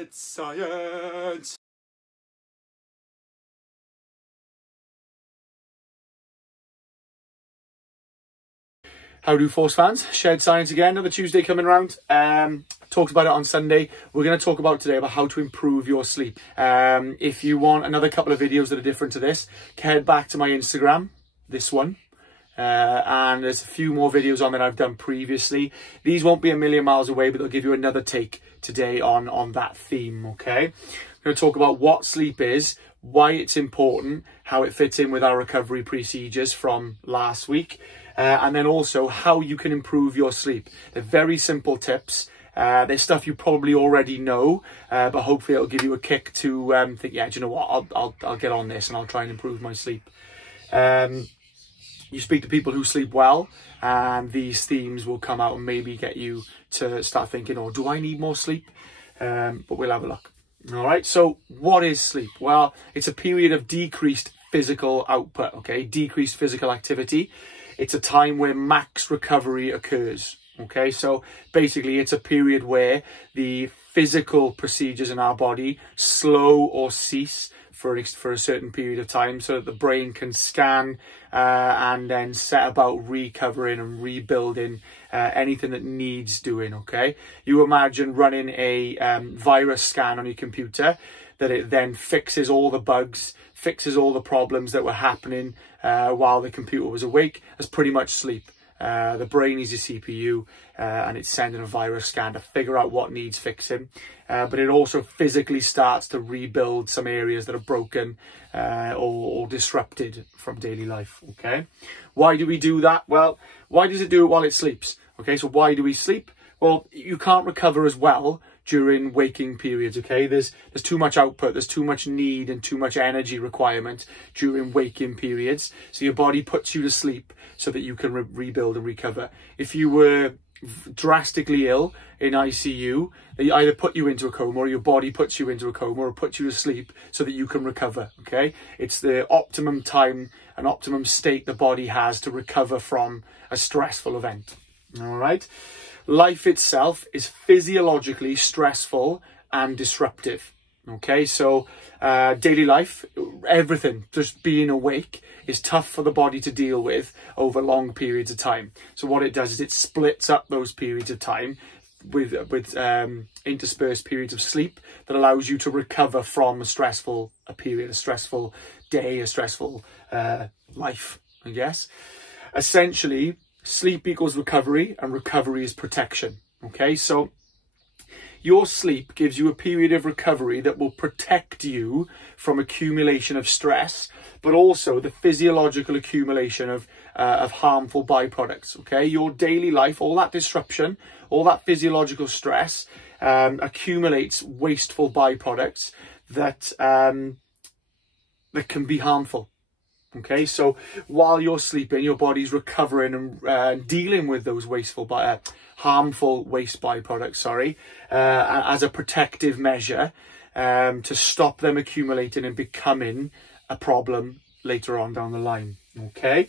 It's science. How do Force fans? Shared Science again, another Tuesday coming around. Talked about it on Sunday. We're going to talk about today about how to improve your sleep. If you want another couple of videos that are different to this, head back to my Instagram, this one. And there's a few more videos on that I've done previously. These won't be a million miles away, but they'll give you another take today on that theme, okay? I'm going to talk about what sleep is, why it's important, how it fits in with our recovery procedures from last week, and then also how you can improve your sleep. They're very simple tips. There's stuff you probably already know, but hopefully it'll give you a kick to think, yeah, do you know what, I'll get on this and I'll try and improve my sleep. You speak to people who sleep well, and these themes will come out and maybe get you to start thinking, oh, do I need more sleep? But we'll have a look. All right, so what is sleep? Well, it's a period of decreased physical output, okay? Decreased physical activity. It's a time where max recovery occurs, okay? So basically, it's a period where the physical procedures in our body slow or cease for a certain period of time, so that the brain can scan and then set about recovering and rebuilding anything that needs doing, okay? You imagine running a virus scan on your computer, that it then fixes all the bugs, fixes all the problems that were happening while the computer was awake. That's pretty much sleep. The brain is your CPU, and it's sending a virus scan to figure out what needs fixing. But it also physically starts to rebuild some areas that are broken or disrupted from daily life, okay? Why do we do that? Well, why does it do it while it sleeps? Okay, so why do we sleep? Well, you can't recover as well during waking periods, okay? There's too much output, there's too much need and too much energy requirement during waking periods. So your body puts you to sleep so that you can rebuild and recover. If you were drastically ill in ICU, they either put you into a coma, or your body puts you into a coma, or puts you to sleep so that you can recover, okay? It's the optimum time and optimum state the body has to recover from a stressful event, all right? Life itself is physiologically stressful and disruptive, okay? So daily life, everything, just being awake, is tough for the body to deal with over long periods of time. So what it does is it splits up those periods of time with interspersed periods of sleep that allows you to recover from a stressful period, a stressful day, a stressful life, I guess. Essentially, sleep equals recovery, and recovery is protection, okay? So your sleep gives you a period of recovery that will protect you from accumulation of stress, but also the physiological accumulation of harmful byproducts, okay? Your daily life, all that disruption, all that physiological stress accumulates wasteful byproducts that can be harmful. Okay, so while you're sleeping, your body's recovering and dealing with those harmful waste byproducts, as a protective measure to stop them accumulating and becoming a problem later on down the line, okay?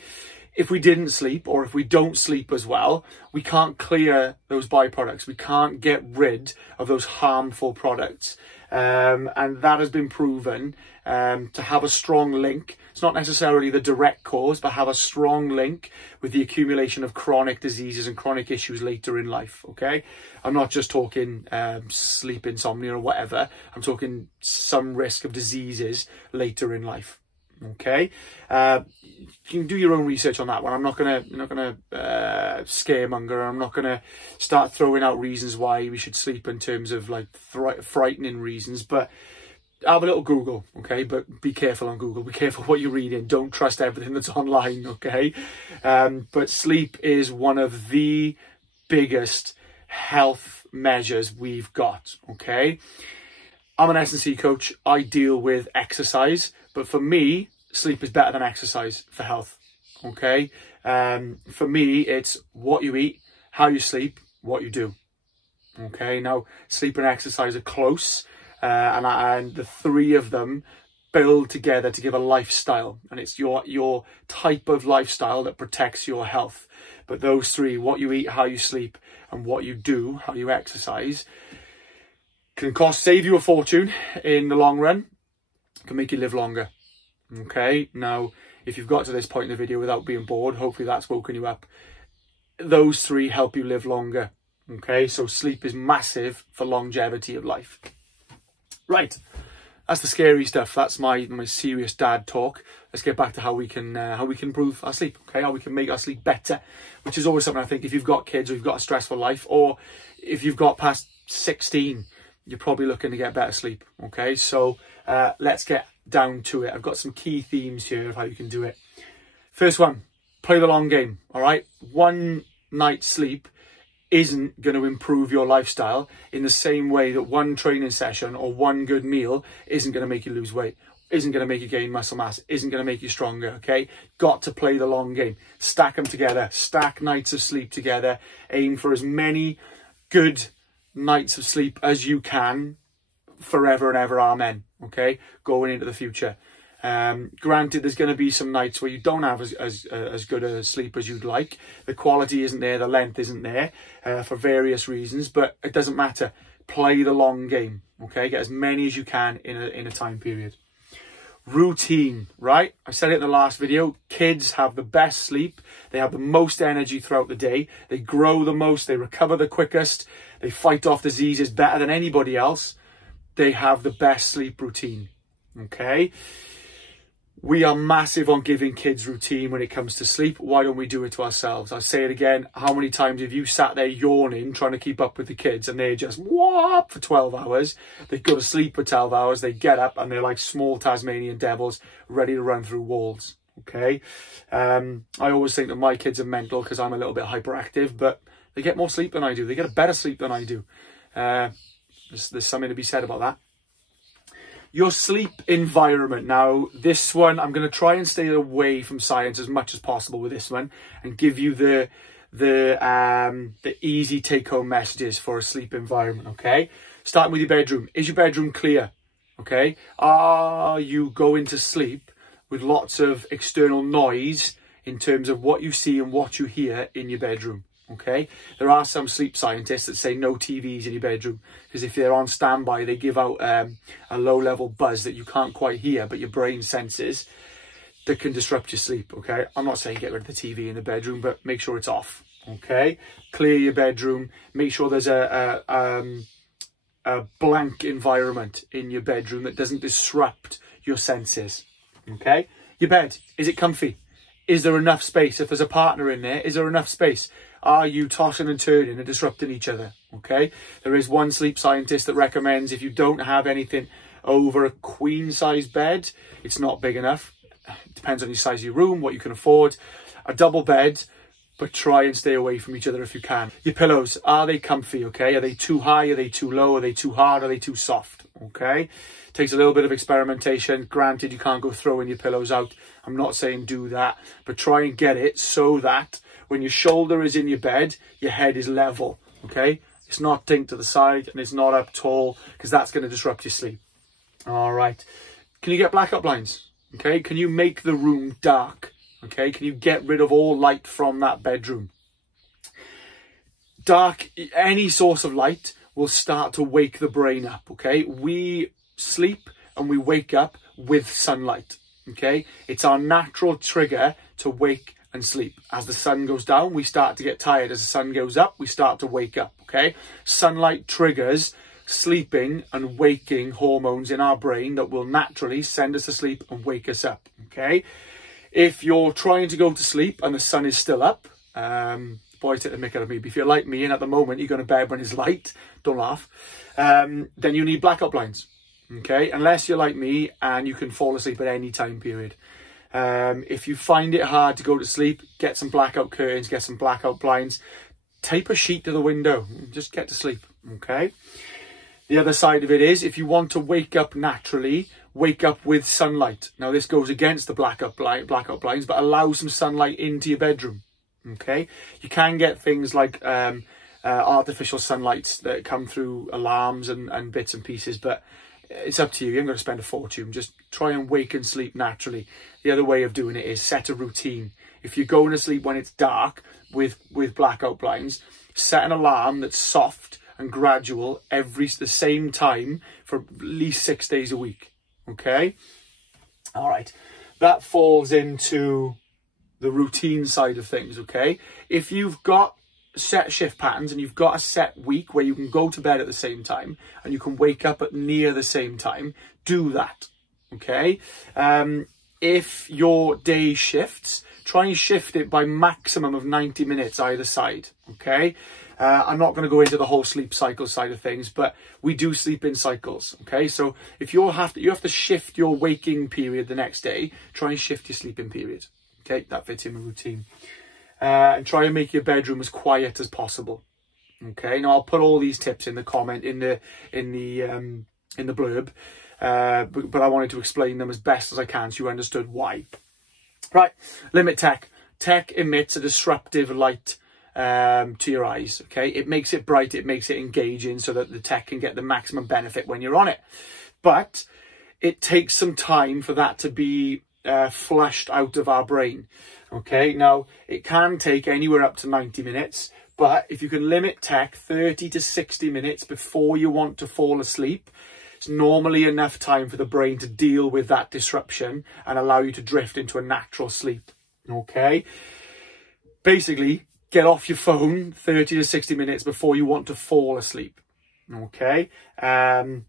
If we didn't sleep, or if we don't sleep as well, we can't clear those byproducts. We can't get rid of those harmful products. And that has been proven to have a strong link. It's not necessarily the direct cause, but have a strong link with the accumulation of chronic diseases and chronic issues later in life, okay? I'm not just talking sleep insomnia or whatever. I'm talking some risk of diseases later in life. Okay, you can do your own research on that one. I'm not gonna scaremonger. I'm not gonna start throwing out reasons why we should sleep in terms of like frightening reasons. But have a little Google, okay? But be careful on Google. Be careful what you're reading. Don't trust everything that's online, okay? But sleep is one of the biggest health measures we've got, okay? I'm an S&C coach. I deal with exercise, but for me, sleep is better than exercise for health, okay? For me, it's what you eat, how you sleep, what you do, okay? Now, sleep and exercise are close, and the three of them build together to give a lifestyle, and it's your type of lifestyle that protects your health. But those three, what you eat, how you sleep, and what you do, how you exercise, Can save you a fortune in the long run, can make you live longer. Okay, now if you've got to this point in the video without being bored, hopefully that's woken you up. Those three help you live longer. Okay, so sleep is massive for longevity of life. Right, that's the scary stuff. That's my serious dad talk. Let's get back to how we can improve our sleep. Okay, how we can make our sleep better, which is always something I think if you've got kids or you've got a stressful life, or if you've got past 16, you're probably looking to get better sleep. Okay, so let's get down to it. I've got some key themes here of how you can do it. First one, play the long game. All right, one night's sleep isn't going to improve your lifestyle in the same way that one training session or one good meal isn't going to make you lose weight, isn't going to make you gain muscle mass, isn't going to make you stronger. Okay, got to play the long game. Stack them together, stack nights of sleep together, aim for as many good nights of sleep as you can forever and ever, amen. Okay, going into the future. Granted, there's going to be some nights where you don't have as good a sleep as you'd like. The quality isn't there, the length isn't there, for various reasons, but it doesn't matter. Play the long game. Okay, get as many as you can in a time period. Routine, right? I said it in the last video. Kids have the best sleep. They have the most energy throughout the day. They grow the most. They recover the quickest. They fight off diseases better than anybody else. They have the best sleep routine. Okay? We are massive on giving kids routine when it comes to sleep. Why don't we do it to ourselves? I'll say it again. How many times have you sat there yawning, trying to keep up with the kids, and they're just whoop for 12 hours. They go to sleep for 12 hours. They get up and they're like small Tasmanian devils ready to run through walls. Okay. I always think that my kids are mental because I'm a little bit hyperactive, but they get more sleep than I do. They get a better sleep than I do. There's something to be said about that. Your sleep environment. Now, this one, I'm going to try and stay away from science as much as possible with this one and give you the easy take-home messages for a sleep environment, okay? Starting with your bedroom. Is your bedroom clear? Okay? Are you going to sleep with lots of external noise in terms of what you see and what you hear in your bedroom? Okay, there are some sleep scientists that say no TVs in your bedroom because if they're on standby, they give out a low-level buzz that you can't quite hear, but your brain senses, that can disrupt your sleep. Okay, I'm not saying get rid of the TV in the bedroom, but make sure it's off. Okay, clear your bedroom. Make sure there's a blank environment in your bedroom that doesn't disrupt your senses. Okay, your bed, is it comfy? Is there enough space? If there's a partner in there, is there enough space? Are you tossing and turning and disrupting each other? Okay. There is one sleep scientist that recommends if you don't have anything over a queen size bed, it's not big enough. It depends on your size of your room, what you can afford. A double bed, but try and stay away from each other if you can. Your pillows, are they comfy? Okay. Are they too high? Are they too low? Are they too hard? Are they too soft? Okay. Takes a little bit of experimentation. Granted, you can't go throwing your pillows out. I'm not saying do that, but try and get it so that when your shoulder is in your bed, your head is level, okay? It's not tinked to the side and it's not up tall because that's going to disrupt your sleep. All right. Can you get blackout blinds? Okay. Can you make the room dark? Okay. Can you get rid of all light from that bedroom? Dark, any source of light will start to wake the brain up, okay? We sleep and we wake up with sunlight, okay? It's our natural trigger to wake and sleep. As the sun goes down, we start to get tired. As the sun goes up, we start to wake up, okay? Sunlight triggers sleeping and waking hormones in our brain that will naturally send us to sleep and wake us up, okay? If you're trying to go to sleep and the sun is still up, boy, take the mick out of me, but if you're like me and at the moment you're going to bed when it's light, don't laugh, then you need blackout blinds, okay? Unless you're like me and you can fall asleep at any time period. If you find it hard to go to sleep, get some blackout curtains, get some blackout blinds, tape a sheet to the window, just get to sleep, okay? The other side of it is, if you want to wake up naturally, wake up with sunlight. Now this goes against the blackout blinds, but allow some sunlight into your bedroom, okay? You can get things like artificial sunlights that come through alarms and bits and pieces, but it's up to you. You ain't going to spend a fortune. Just try and wake and sleep naturally. The other way of doing it is set a routine. If you're going to sleep when it's dark with blackout blinds, set an alarm that's soft and gradual the same time for at least 6 days a week. Okay? All right. That falls into the routine side of things, okay? If you've got set shift patterns and you've got a set week where you can go to bed at the same time and you can wake up at near the same time, do that, okay? If your day shifts, try and shift it by maximum of 90 minutes either side, okay? I'm not going to go into the whole sleep cycle side of things, but we do sleep in cycles, okay? So if you have to shift your waking period the next day, try and shift your sleeping period, okay? That fits in the routine. And try and make your bedroom as quiet as possible, okay? Now I'll put all these tips in the comment in the blurb, but I wanted to explain them as best as I can so you understood why. Right, limit tech. Tech emits a disruptive light to your eyes, okay? It makes it bright, it makes it engaging so that the tech can get the maximum benefit when you're on it. But it takes some time for that to be flushed out of our brain, okay? Now, it can take anywhere up to 90 minutes, but if you can limit tech 30 to 60 minutes before you want to fall asleep, it's normally enough time for the brain to deal with that disruption and allow you to drift into a natural sleep, okay? Basically, get off your phone 30 to 60 minutes before you want to fall asleep, okay? The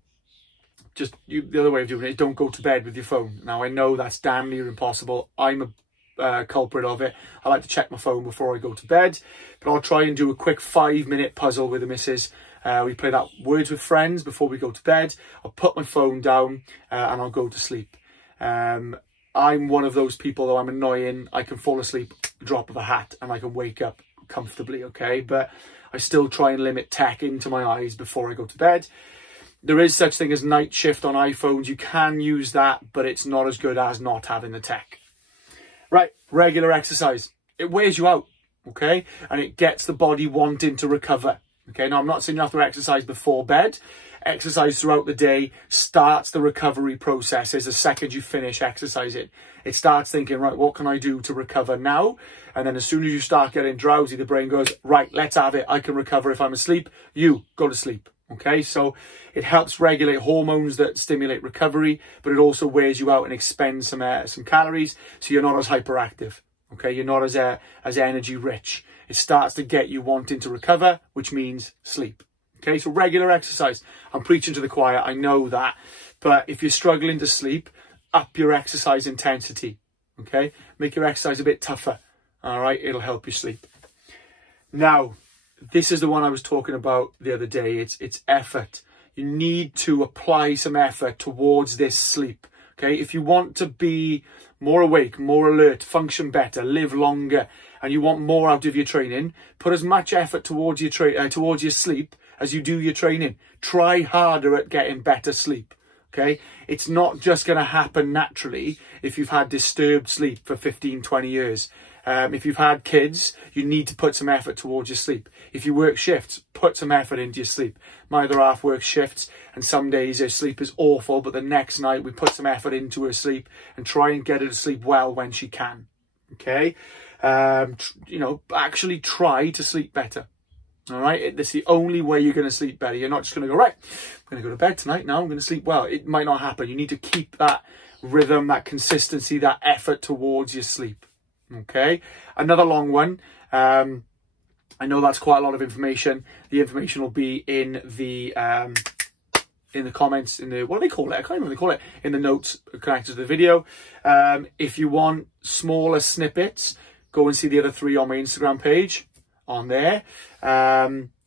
other way of doing it is don't go to bed with your phone. Now, I know that's damn near impossible. I'm a culprit of it. I like to check my phone before I go to bed, but I'll try and do a quick 5-minute puzzle with the missus. We play that Words with Friends before we go to bed. I'll put my phone down and I'll go to sleep. I'm one of those people, though I'm annoying, I can fall asleep drop of a hat and I can wake up comfortably, okay? But I still try and limit tech into my eyes before I go to bed. There is such thing as night shift on iPhones. You can use that, but it's not as good as not having the tech. Right, regular exercise. It wears you out, okay? And it gets the body wanting to recover. Okay, now I'm not saying you have to exercise before bed. Exercise throughout the day starts the recovery processes the second you finish exercising. It starts thinking, right, what can I do to recover now? And then as soon as you start getting drowsy, the brain goes, right, let's have it. I can recover if I'm asleep. You go to sleep. Okay, so it helps regulate hormones that stimulate recovery, but it also wears you out and expends some calories, so you're not as hyperactive. Okay, you're not as energy rich. It starts to get you wanting to recover, which means sleep. Okay, so regular exercise. I'm preaching to the choir, I know that. But if you're struggling to sleep, up your exercise intensity. Okay, make your exercise a bit tougher. All right, it'll help you sleep. Now, this is the one I was talking about the other day. It's effort. You need to apply some effort towards this sleep. Okay, if you want to be more awake, more alert, function better, live longer, and you want more out of your training, put as much effort towards your sleep as you do your training. Try harder at getting better sleep. Okay, it's not just going to happen naturally if you've had disturbed sleep for 15, 20 years. If you've had kids, you need to put some effort towards your sleep. If you work shifts, put some effort into your sleep. My other half works shifts, and some days her sleep is awful, but the next night we put some effort into her sleep and try and get her to sleep well when she can. Okay? Actually try to sleep better. All right? That's the only way you're going to sleep better. You're not just going to go, right, I'm going to go to bed tonight. Now I'm going to sleep well. It might not happen. You need to keep that rhythm, that consistency, that effort towards your sleep. Okay, another long one. I know that's quite a lot of information. The information will be in the comments, what do they call it? I can't remember what they call it. In the notes connected to the video. If you want smaller snippets, go and see the other 3 on my Instagram page on there.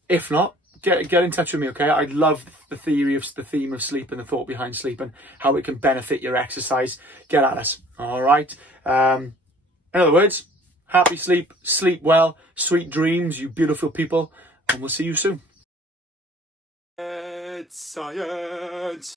If not, get in touch with me, okay? I love the theme of sleep and the thought behind sleep and how it can benefit your exercise. Get at us, all right? In other words, happy sleep, sleep well, sweet dreams, you beautiful people, and we'll see you soon. It's science.